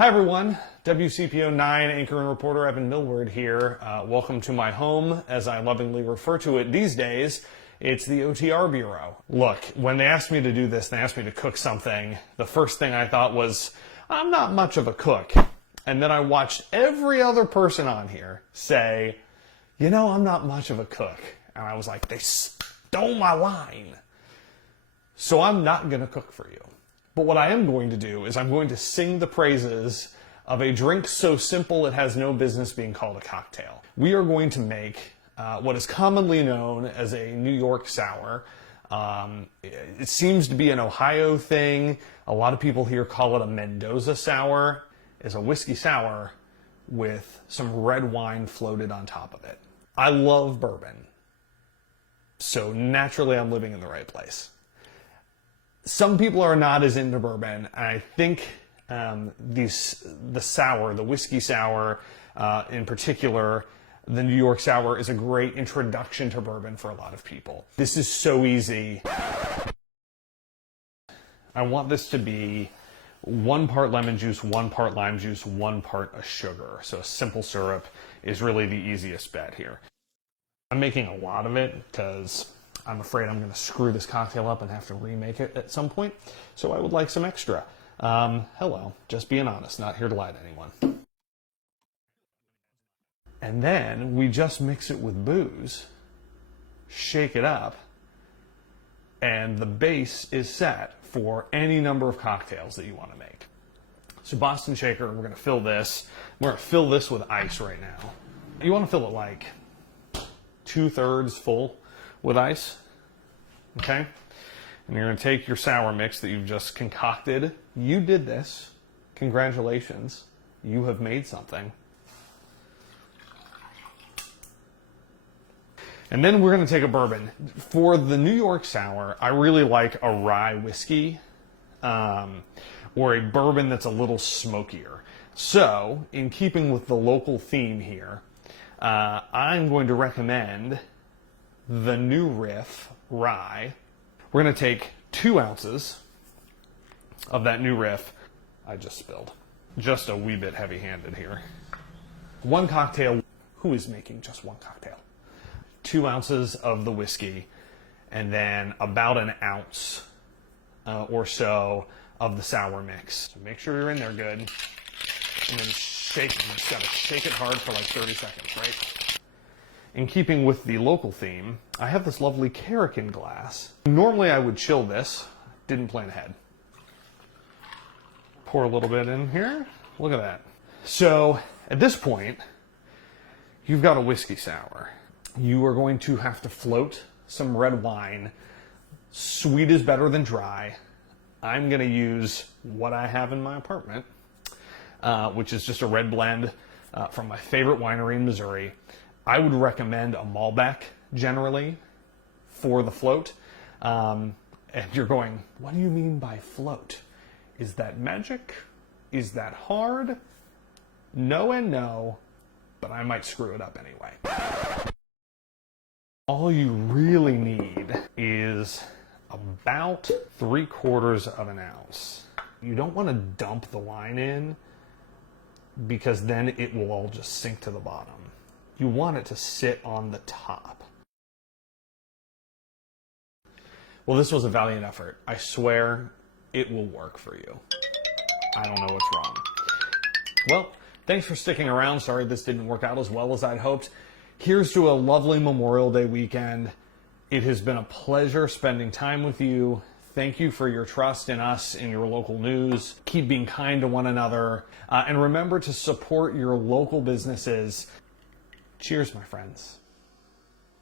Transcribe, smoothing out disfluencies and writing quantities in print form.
Hi everyone, WCPO 9 anchor and reporter Evan Millward here. Welcome to my home, as I lovingly refer to it these days. It's the OTR Bureau. Look, when they asked me to do this, they asked me to cook something, the first thing I thought was, I'm not much of a cook. And then I watched every other person on here say, you know, I'm not much of a cook. And I was like, they stole my line. So I'm not gonna cook for you. But what I am going to do is I'm going to sing the praises of a drink so simple it has no business being called a cocktail. We are going to make what is commonly known as a New York sour. It seems to be an Ohio thing. A lot of people here call it a Mendoza sour. It's a whiskey sour with some red wine floated on top of it. I love bourbon, so naturally I'm living in the right place. Some people are not as into bourbon, and I think the sour, the whiskey sour in particular, the New York sour is a great introduction to bourbon for a lot of people. This is so easy. I want this to be 1 part lemon juice, 1 part lime juice, 1 part of sugar. So a simple syrup is really the easiest bet here. I'm making a lot of it because I'm afraid I'm going to screw this cocktail up and have to remake it at some point. So I would like some extra. Hello, just being honest, not here to lie to anyone. And then we just mix it with booze, shake it up, and the base is set for any number of cocktails that you want to make. So Boston Shaker, we're going to fill this. We're going to fill this with ice right now. You want to fill it like 2/3 full with ice, okay? And you're going to take your sour mix that you've just concocted. You did this. Congratulations. You have made something. And then we're going to take a bourbon. For the New York sour, I really like a rye whiskey or a bourbon that's a little smokier. So, in keeping with the local theme here, I'm going to recommend the New Riff rye. We're going to take 2 ounces of that New Riff. I just spilled. Just a wee bit heavy-handed here. 1 cocktail. Who is making just 1 cocktail? 2 ounces of the whiskey, and then about 1 ounce or so of the sour mix. So make sure you're in there good, and then shake. You just gotta shake it hard for like 30 seconds, right? In keeping with the local theme, I have this lovely Carrican glass. Normally I would chill this, didn't plan ahead. Pour a little bit in here. Look at that. So at this point, you've got a whiskey sour. You are going to have to float some red wine. Sweet is better than dry. I'm going to use what I have in my apartment, which is just a red blend from my favorite winery in Missouri. I would recommend a Malbec generally for the float. And you're going, what do you mean by float? Is that magic? Is that hard? No and no, but I might screw it up anyway. All you really need is about 3/4 of an ounce. You don't want to dump the wine in because then it will all just sink to the bottom. You want it to sit on the top. Well, this was a valiant effort. I swear it will work for you. I don't know what's wrong. Well, thanks for sticking around. Sorry this didn't work out as well as I'd hoped. Here's to a lovely Memorial Day weekend. It has been a pleasure spending time with you. Thank you for your trust in us, in your local news. Keep being kind to one another. And remember to support your local businesses. Cheers, my friends.